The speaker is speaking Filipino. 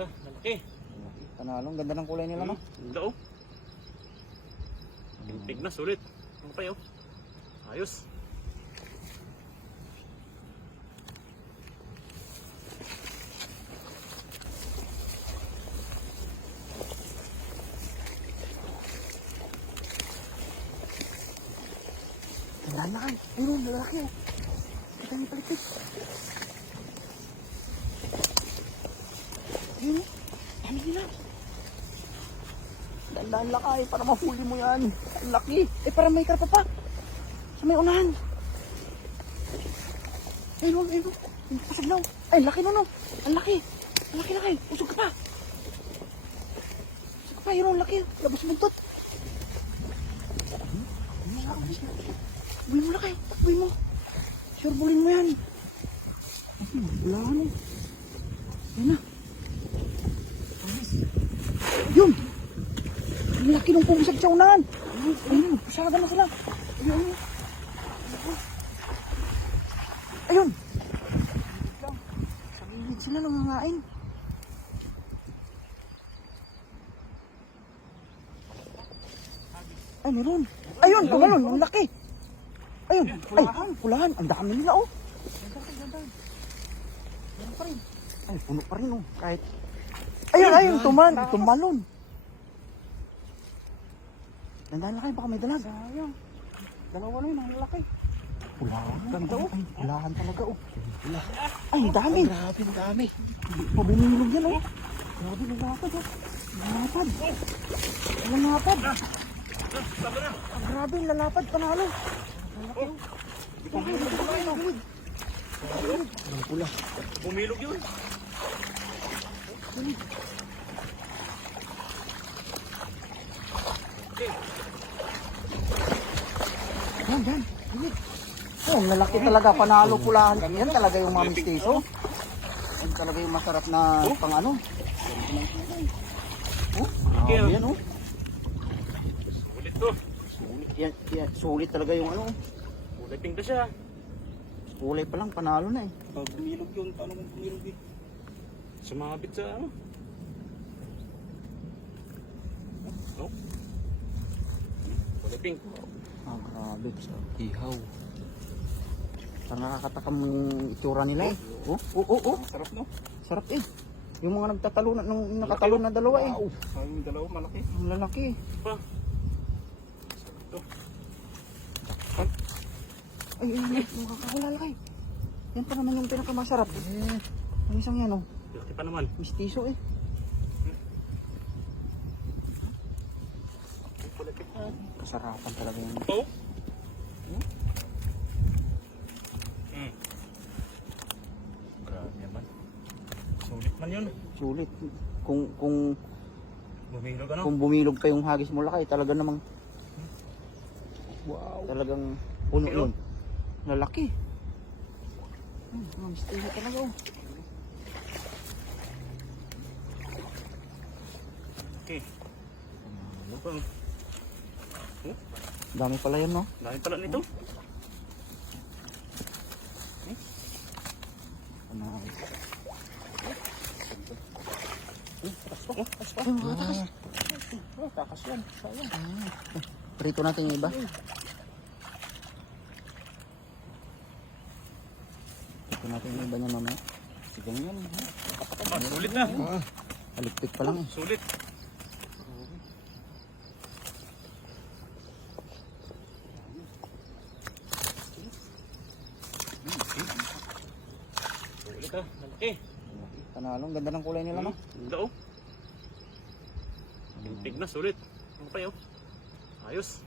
ka, malaki. Panalo, ang ganda ng kulay nila, no? Ganda oh. Pintig na, sulit. Ano kayo? Ayos. Tandaan na kayo. Ayun, lalaki oh. Kita niyo palikpik. Ayun oh. Dami nila. Tandaan lang kayo para mahuli mo yan. Ang laki. Eh, para may karpa pa. Sa may unahan. Ayun oh, ayun oh. Yung pasag na oh. Ay, laki no no. Ang laki. Ang laki na kayo. Usog ka pa. Usog ka pa. Ayun oh, ang laki. Labas buntot. Takbuhin mo na kayo. Takbuhin mo. Surbulin mo yan. Wala ano. Yan na. Yun. Ang laki ng pumusag sa unahan. Ayun. Pasaga na sila. Ayun. Ayun. Sa gilid sila nangangain. Ay, meron. Ayun, tumalon. Ang laki. Ayun. Ay, pulahan. Ang dami nila, oh. Puno pa rin. Ay, puno pa rin, oh. Kahit... Ayun, ayun. Tumalon. Dandahan lang kayo. Baka may dalag. Sayang. Dalawa na yun. Ang laki. Pulahan. Ganda, oh. Ay, pulahan talaga, oh. Ay, dami. Grabe, dami. Pabumilog yan, oh. Grabe, lalapad, oh. Lalapad. Lalapad. Grabe, lalapad. Panalo. Ang pula. Bumilog yun. Yan. Oh, ang lalaki talaga. Panalo pulahan. Yan talaga yung mga mistiso. Yan talaga yung masarap na pang ano. Oh, grabe yan, oh. Sulit to. Yan, sulit talaga yung ano. Kulay pink na siya. Kulay pa lang, panalo na eh. Pag bumilog yun, paano kung bumilog eh? Sumabit sa ano? Oh. Kulay pink. Ah, grabe. Ihaw. Parang nakakatakam yung itsura nila eh. Oh. Sarap no? Sarap eh. Yung mga nagtatalunan, nung nakatalon na dalawa eh. Yung dalawa malaki. Ang lalaki eh. Pa. Ay, nakakawala laki. Yan pa naman yung pinakamasarap. Ang isang yan oh. Laki pa naman. Mistiso eh. Kulay pink na. Kasarapan talaga yan. Oh. Grabe naman. Sulit man yun. Sulit. Kung Bumilog ano? kung bumilog pa yung hagis mo lakay, talaga namang wow. Talagang puno yun. Lalaki. Mga mistiso talaga oh. Okay. Ano pa? Dami pala yan no. Dami pala nito. Takas yan. Prito natin yung iba. Prito natin yung iba niya mamaya. Sige yan. Sulit na. Alikpik pa lang eh. Sulit. Sulit ah. Malaki. Panalo. Ang ganda ng kulay nila no. Ganda oh. Pintig na, sulit. Ano kayo? Ayos.